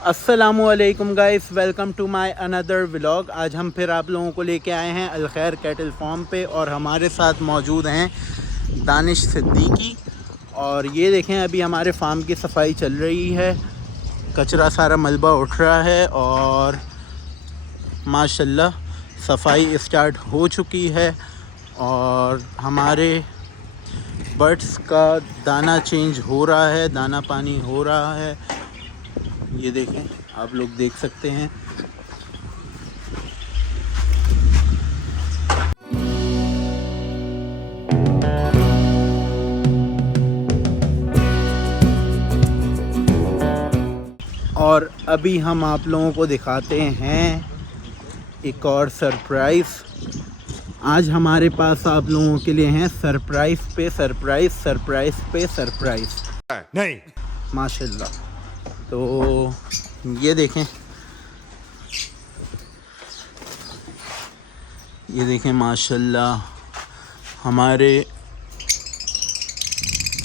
अस्सलामुअलैकुम guys, welcome to my another vlog. आज हम फिर आप लोगों को लेके आए हैं अलखैर कैटल फार्म पे और हमारे साथ मौजूद हैं दानिश सिद्दीकी। और ये देखें, अभी हमारे फार्म की सफाई चल रही है, कचरा सारा मलबा उठ रहा है और माशाल्लाह सफाई स्टार्ट हो चुकी है। और हमारे बर्ड्स का दाना चेंज हो रहा है, दाना पानी हो रहा है। ये देखें, आप लोग देख सकते हैं। और अभी हम आप लोगों को दिखाते हैं एक और सरप्राइज़। आज हमारे पास आप लोगों के लिए हैं सरप्राइज़ पे सरप्राइज़, सरप्राइज़ पे सरप्राइज़। नहीं माशाल्लाह। तो ये देखें, ये देखें माशाल्लाह, हमारे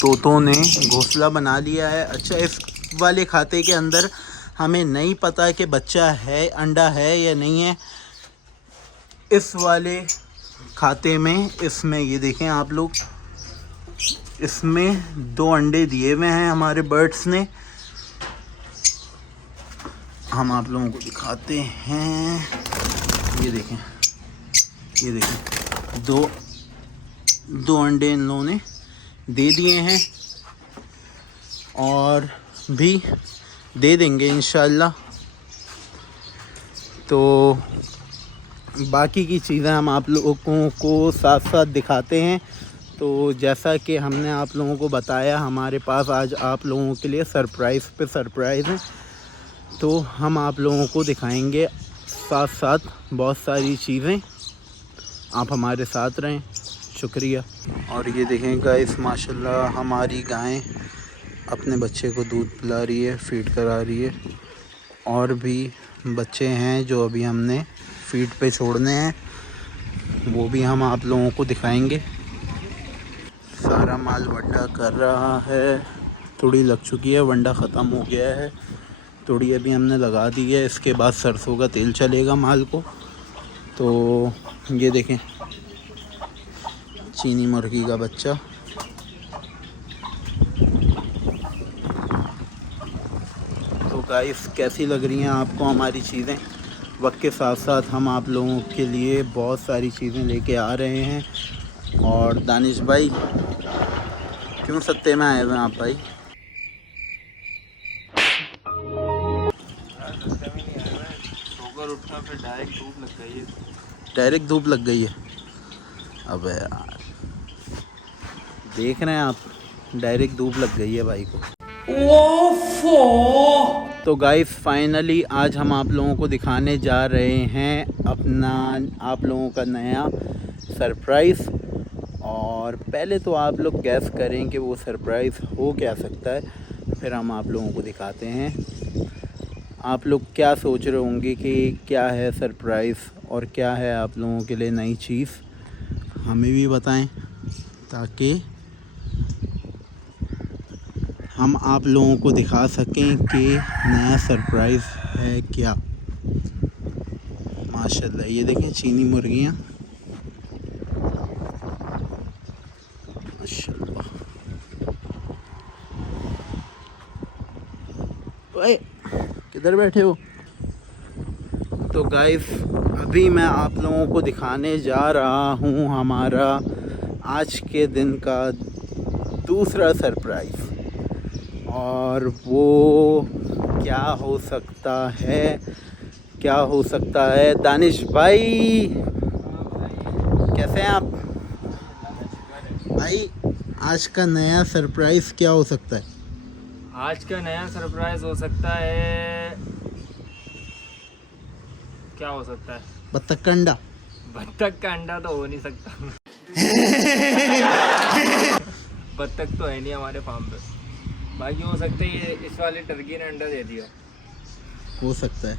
तोतों ने घोंसला बना लिया है। अच्छा, इस वाले खाते के अंदर हमें नहीं पता कि बच्चा है, अंडा है या नहीं है। इस वाले खाते में, इसमें ये देखें आप लोग, इसमें 2 अंडे दिए हुए हैं हमारे बर्ड्स ने। हम आप लोगों को दिखाते हैं। ये देखें, ये देखें, दो अंडे इन लोगों ने दे दिए हैं और भी दे देंगे इंशाल्लाह। तो बाकी की चीज़ें हम आप लोगों को साथ साथ दिखाते हैं। तो जैसा कि हमने आप लोगों को बताया, हमारे पास आज आप लोगों के लिए सरप्राइज़ पे सरप्राइज़ है। तो हम आप लोगों को दिखाएंगे साथ साथ बहुत सारी चीज़ें। आप हमारे साथ रहें, शुक्रिया। और ये देखें गाइस, माशाल्लाह हमारी गाय अपने बच्चे को दूध पिला रही है, फीड करा रही है। और भी बच्चे हैं जो अभी हमने फीड पे छोड़ने हैं, वो भी हम आप लोगों को दिखाएंगे। सारा माल वंडा कर रहा है, थोड़ी लग चुकी है, वंडा ख़त्म हो गया है, थोड़ी अभी हमने लगा दी है। इसके बाद सरसों का तेल चलेगा माल को। तो ये देखें, चीनी मुर्गी का बच्चा। तो गाइस, कैसी लग रही हैं आपको हमारी चीज़ें? वक्त के साथ साथ हम आप लोगों के लिए बहुत सारी चीज़ें लेके आ रहे हैं। और दानिश भाई, क्यों सत्ते में आए हुए हैं आप भाई? उठा फिर डायरेक्ट धूप लग गई है। डायरेक्ट धूप लग गई है? अबे यार, देख रहे हैं आप, डायरेक्ट धूप लग गई है भाई को। तो गाइस, फाइनली आज हम आप लोगों को दिखाने जा रहे हैं अपना, आप लोगों का नया सरप्राइज़। और पहले तो आप लोग गैस करें कि वो सरप्राइज़ हो क्या सकता है, फिर हम आप लोगों को दिखाते हैं। आप लोग क्या सोच रहे होंगे कि क्या है सरप्राइज़ और क्या है आप लोगों के लिए नई चीज़, हमें भी बताएं ताकि हम आप लोगों को दिखा सकें कि नया सरप्राइज़ है क्या। माशाल्लाह, ये देखें चीनी मुर्गियाँ, माशाल्लाह। ओए, किधर बैठे हो? तो गाइस, अभी मैं आप लोगों को दिखाने जा रहा हूँ हमारा आज के दिन का दूसरा सरप्राइज़। और वो क्या हो सकता है, क्या हो सकता है? दानिश भाई, कैसे हैं आप भाई? आज का नया सरप्राइज़ क्या हो सकता है? आज का नया सरप्राइज हो सकता है, क्या हो सकता है? बत्तख का अंडा। बत्तख का अंडा तो हो नहीं सकता। बत्तख तो है नहीं हमारे फार्म पे। बाकी हो सकता है ये इस वाले टर्की ने अंडा दे दिया, हो सकता है।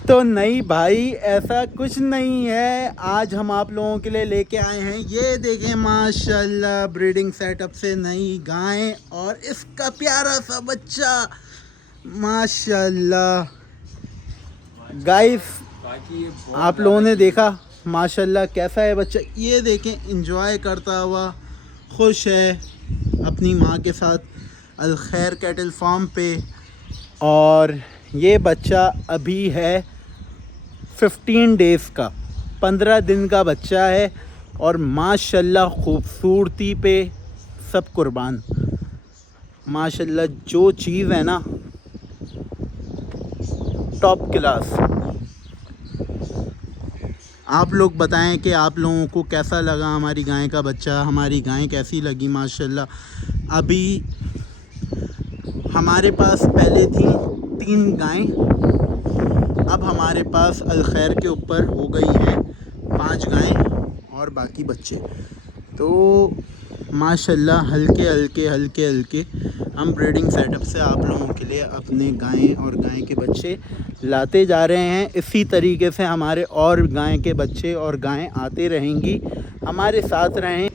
तो नहीं भाई, ऐसा कुछ नहीं है। आज हम आप लोगों के लिए लेके आए हैं, ये देखें माशाल्लाह, ब्रीडिंग सेटअप से नई गाय और इसका प्यारा सा बच्चा। माशाल्लाह गाइस, बाकी ये बहुत आप लोगों ने देखा माशाल्लाह कैसा है बच्चा। ये देखें, एंजॉय करता हुआ खुश है अपनी माँ के साथ अल खैर कैटल फार्म पे। और ये बच्चा अभी है 15 डेज़ का, 15 दिन का बच्चा है। और माशाल्लाह खूबसूरती पे सब कुर्बान। माशाल्लाह जो चीज़ है ना टॉप क्लास। आप लोग बताएं कि आप लोगों को कैसा लगा हमारी गाय का बच्चा, हमारी गाय कैसी लगी। माशाल्लाह अभी हमारे पास पहले थी 3 गायें, अब हमारे पास अल खैर के ऊपर हो गई हैं 5 गायें और बाकी बच्चे। तो माशाल्लाह हल्के हल्के हम ब्रीडिंग सेटअप से आप लोगों के लिए अपने गायें और गाय के बच्चे लाते जा रहे हैं। इसी तरीके से हमारे और गाय के बच्चे और गायें आते रहेंगी। हमारे साथ रहें।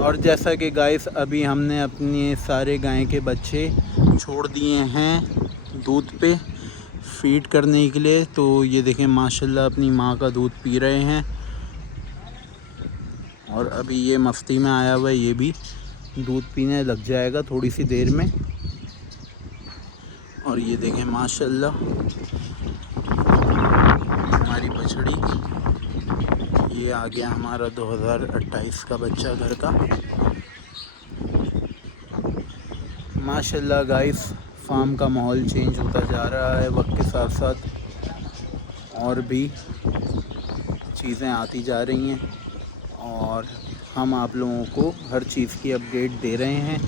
और जैसा कि गाइस अभी हमने अपने सारे गाय के बच्चे छोड़ दिए हैं दूध पे फीड करने के लिए। तो ये देखें माशाल्लाह अपनी माँ का दूध पी रहे हैं। और अभी ये मस्ती में आया हुआ है, ये भी दूध पीने लग जाएगा थोड़ी सी देर में। और ये देखें माशाल्लाह हमारी बछड़ी, ये आ गया हमारा 2028 का बच्चा घर का। माशाल्लाह गाइस फार्म का माहौल चेंज होता जा रहा है वक्त के साथ साथ, और भी चीज़ें आती जा रही हैं और हम आप लोगों को हर चीज़ की अपडेट दे रहे हैं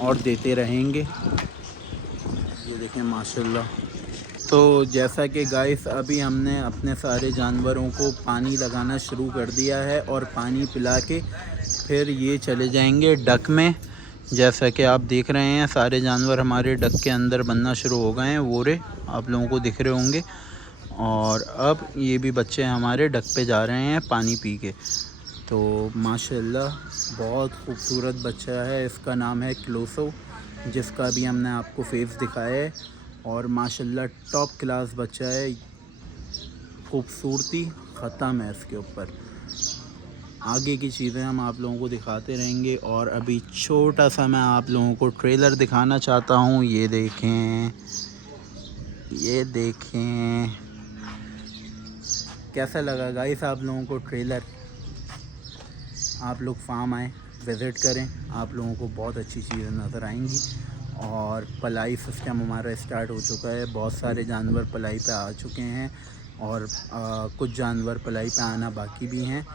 और देते रहेंगे। ये देखें माशाल्लाह। तो जैसा कि गाइस अभी हमने अपने सारे जानवरों को पानी लगाना शुरू कर दिया है और पानी पिला के फिर ये चले जाएंगे डक में। जैसा कि आप देख रहे हैं सारे जानवर हमारे डक के अंदर बनना शुरू हो गए हैं, वो रे आप लोगों को दिख रहे होंगे। और अब ये भी बच्चे हमारे डक पे जा रहे हैं पानी पी के। तो माशाल्लाह बहुत खूबसूरत बच्चा है, इसका नाम है क्लोसो, जिसका भी हमने आपको फेस दिखाया है। और माशाल्लाह टॉप क्लास बच्चा है, खूबसूरती ख़त्म है इसके ऊपर। आगे की चीज़ें हम आप लोगों को दिखाते रहेंगे। और अभी छोटा सा मैं आप लोगों को ट्रेलर दिखाना चाहता हूँ। ये देखें, ये देखें कैसा लगा गाइस आप लोगों को ट्रेलर। आप लोग फार्म आएँ, विज़िट करें, आप लोगों को बहुत अच्छी चीज़ें नज़र आएंगी। और पलाई सिस्टम हमारा स्टार्ट हो चुका है, बहुत सारे जानवर पलाई पे आ चुके हैं और कुछ जानवर पलाई पे आना बाकी भी हैं।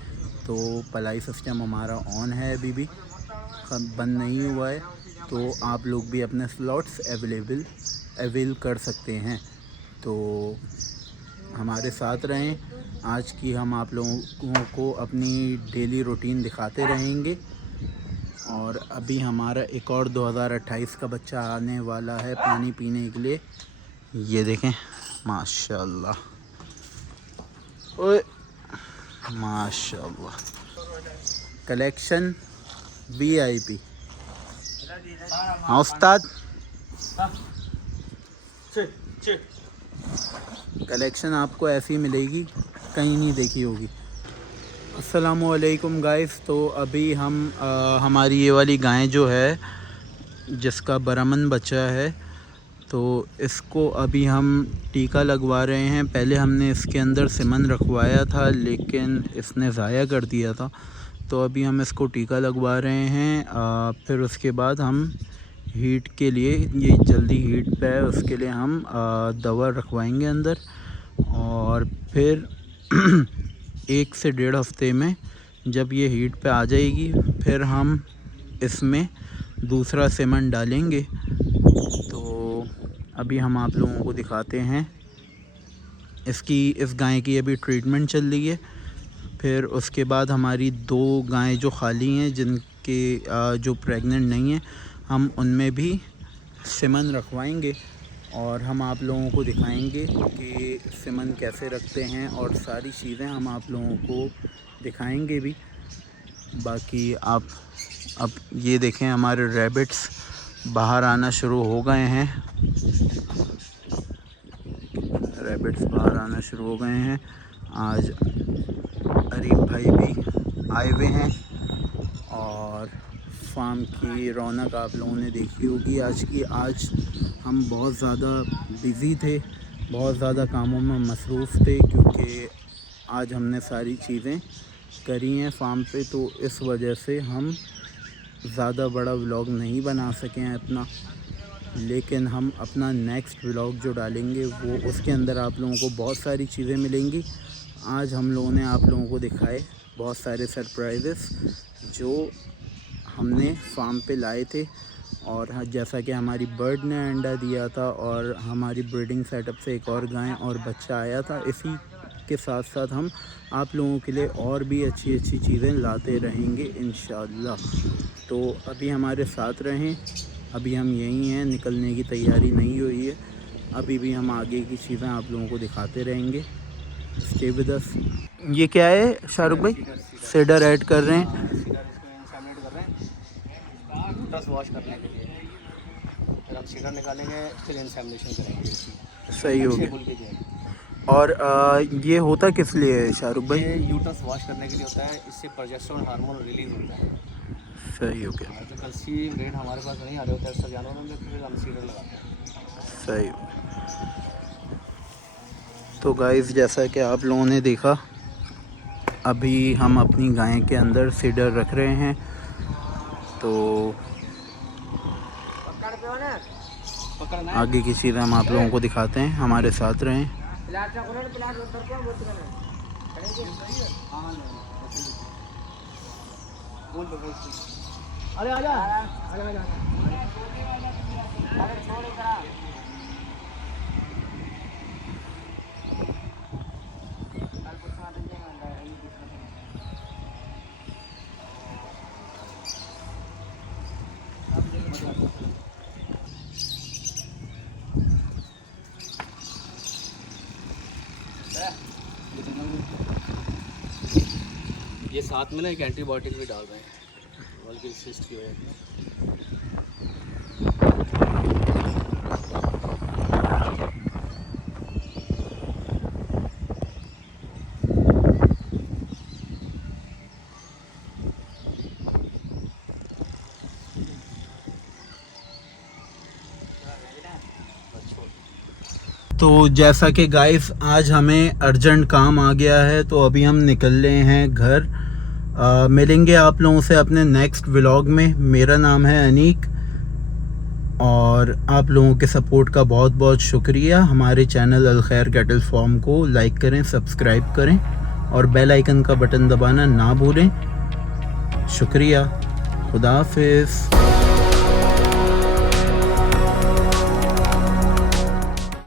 तो पलाई सिस्टम हमारा ऑन है, अभी भी बंद नहीं हुआ है। तो आप लोग भी अपने स्लॉट्स अवेल कर सकते हैं। तो हमारे साथ रहें। आज की हम आप लोगों को अपनी डेली रूटीन दिखाते रहेंगे। और अभी हमारा एक और 2028 का बच्चा आने वाला है पानी पीने के लिए। ये देखें माशाल्लाह, ओए माशाल्लाह कलेक्शन VIP। हाँ उस्ताद, कलेक्शन आपको ऐसी मिलेगी, कहीं नहीं देखी होगी। अस्सलामुअलैकुम गाइस। तो अभी हम हमारी ये वाली गाय जो है जिसका बरामन बच्चा है, तो इसको अभी हम टीका लगवा रहे हैं। पहले हमने इसके अंदर सिमन रखवाया था लेकिन इसने ज़ाया कर दिया था, तो अभी हम इसको टीका लगवा रहे हैं। फिर उसके बाद हम हीट के लिए, ये जल्दी हीट पे है, उसके लिए हम दवा रखवाएंगे अंदर। और फिर 1 से 1.5 हफ्ते में जब ये हीट पे आ जाएगी फिर हम इसमें दूसरा सेमन डालेंगे। तो अभी हम आप लोगों को दिखाते हैं इस गाय की अभी ट्रीटमेंट चल रही है। फिर उसके बाद हमारी 2 गायें जो खाली हैं, जिनके जो प्रेग्नेंट नहीं हैं, हम उनमें भी सेमन रखवाएंगे। और हम आप लोगों को दिखाएंगे कि सिमन कैसे रखते हैं और सारी चीज़ें हम आप लोगों को दिखाएंगे भी। बाकी आप अब ये देखें हमारे रैबिट्स बाहर आना शुरू हो गए हैं। रैबिट्स बाहर आना शुरू हो गए हैं। आज अरीफ भाई भी आए हुए हैं और फार्म की रौनक आप लोगों ने देखी होगी आज की। आज हम बहुत ज़्यादा बिज़ी थे, बहुत ज़्यादा कामों में मसरूफ़ थे, क्योंकि आज हमने सारी चीज़ें करी हैं फार्म पे, तो इस वजह से हम ज़्यादा बड़ा व्लॉग नहीं बना सके हैं अपना। लेकिन हम अपना नेक्स्ट व्लॉग जो डालेंगे वो उसके अंदर आप लोगों को बहुत सारी चीज़ें मिलेंगी। आज हम लोगों ने आप लोगों को दिखाए बहुत सारे सरप्राइजेस जो हमने फार्म पे लाए थे। और जैसा कि हमारी बर्ड ने अंडा दिया था और हमारी ब्रीडिंग सेटअप से एक और गाय और बच्चा आया था, इसी के साथ साथ हम आप लोगों के लिए और भी अच्छी अच्छी चीज़ें लाते रहेंगे इंशाअल्लाह। तो अभी हमारे साथ रहें, अभी हम यहीं हैं, निकलने की तैयारी नहीं हुई है। अभी भी हम आगे की चीज़ें आप लोगों को दिखाते रहेंगे। Stay with us. ये क्या है शाहरुख भाई? सीडर ऐड कर रहे हैं। वॉश करने के लिए फिर हम सीडर निकालेंगे, फिर इंसेमिनेशन करेंगे। सही हो गया। और ये होता किस लिए है शाहरुख भाई? ये यूट्रस वॉश करने के लिए होता है, इससे प्रोजेस्टेरोन हार्मोन रिलीज होता है। सही हो गया। जो कल्सी ब्रेड हमारे पास नहीं आ रहे होते सब जानवरों में, फिर हम सीडर लगाते हैं। सही हो। तो गाइस जैसा कि आप लोगों ने देखा, अभी हम अपनी गाय के अंदर सीडर रख रहे हैं। तो आगे की चीज़ें हम आप लोगों को दिखाते हैं, हमारे साथ रहें। अरे आजा ये साथ में ना एक एंटीबायोटिक भी डाल रहे हैं बल्कि सिस्ट की वजह से। तो जैसा कि गाइस आज हमें अर्जेंट काम आ गया है, तो अभी हम निकल रहे हैं घर। मिलेंगे आप लोगों से अपने नेक्स्ट व्लॉग में। मेरा नाम है अनीक और आप लोगों के सपोर्ट का बहुत बहुत शुक्रिया। हमारे चैनल अल खैर कैटल फार्म को लाइक करें, सब्सक्राइब करें और बेल आइकन का बटन दबाना ना भूलें। शुक्रिया। खुदा हाफिज़।